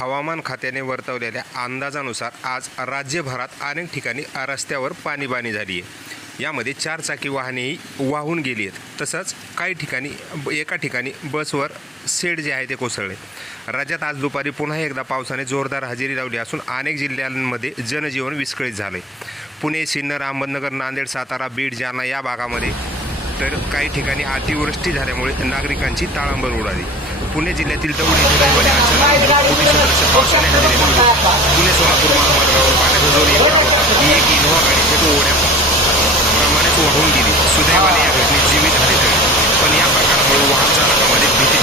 हवामान खात्याने वर्तवलेल्या अंदाजानुसार आज राज्यभरात अनेक ठिकाणी रस्त्यावर पाणीबाणी झाली आहे. यामध्ये चार चाकी वाहनेही वाहून गेली आहेत. तसंच काही ठिकाणी ब- एका ठिकाणी बसवर सेड जे आहे ते कोसळले. राज्यात आज दुपारी पुन्हा एकदा पावसाने जोरदार हजेरी लावली असून अनेक जिल्ह्यांमध्ये जनजीवन विस्कळीत झाले पुणे सिन्नर अहमदनगर नांदेड सातारा बीड जालना या भागामध्ये तर काही ठिकाणी अतिवृष्टी झाल्यामुळे नागरिकांची ताळंबळ उडाली. पुणे जिल्ह्यातील दौंड येथे रविवारी अचानक ढगफुटी सदृश्य पावसाने हजेरी लावली पुणे सोलापूर महामार्गावर पाण्याचा जोर एवढा होता. की एक इनोव्हा गाडी थेट ओढ्या प्रमाणेच वाहून गेली. सुदैवाने या घटनेत जीवित हानी टळली. पण या प्रकारामुळे वाहन चालकामध्ये भीती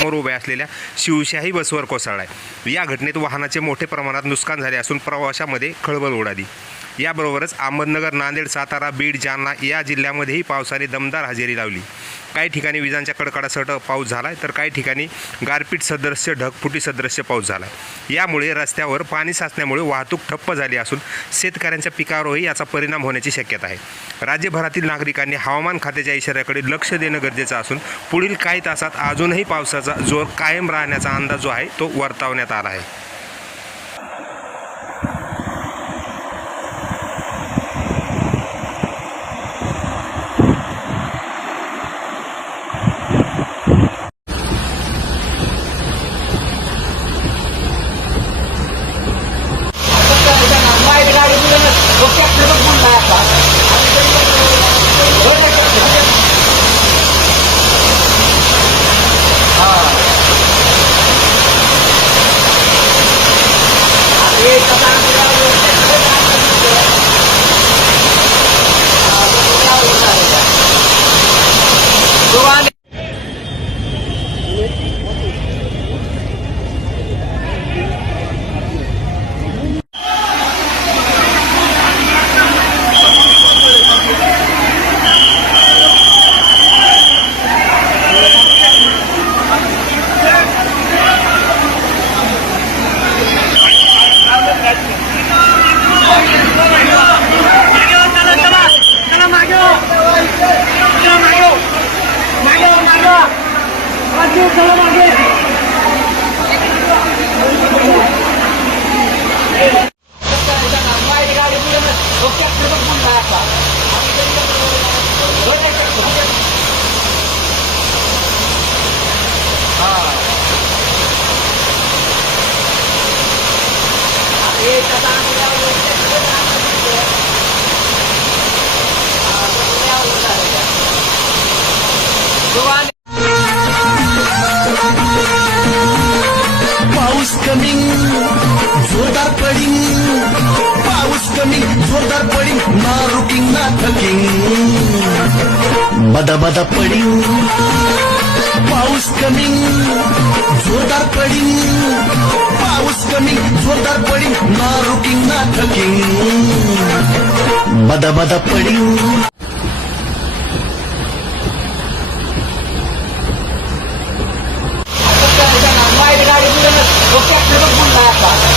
समोर उभ्या असलेल्या शिवशाही बसवर कोसळलाय. या घटनेत वाहनाचे मोठे प्रमाणात नुकसान झाले असून प्रवाशामध्ये खळबळ उडाली. याबरोबरच अहमदनगर नांदेड सातारा बीड जालना या जिल्ह्यामध्येही पावसाने दमदार हजेरी लावली. काही ठिकाणी विजांच्या कडकडासह पाऊस झाला आहे तर काही ठिकाणी गारपीट सदृश्य ढगफुटी सदृश्य पाऊस झाला यामुळे रस्त्यावर पाणी साचण्यामुळे वाहतूक ठप्प झाली असून शेतकऱ्यांच्या पिकावरही याचा परिणाम होण्याची शक्यता आहे. राज्यभरातील नागरिकांनी हवामान खात्याच्या इशाऱ्याकडे लक्ष देणं गरजेचं असून पुढील काही तासात अजूनही पावसाचा जोर कायम राहण्याचा अंदाज जो आहे तो वर्तवण्यात आला आहे. पाऊस कमी जोरदार पडिंग. पाऊस कमी जोरदार पडिंग. ना रुकिंग ना थकिंग बदा बदा पडिंग. पाऊस कमी जोरदार पडिंग. पाऊस कमी जोरदार पडिंग. ना रुकिंग ना थकिंग बदा बदा पडिंग. माहिती गाडी Você acaba por nada.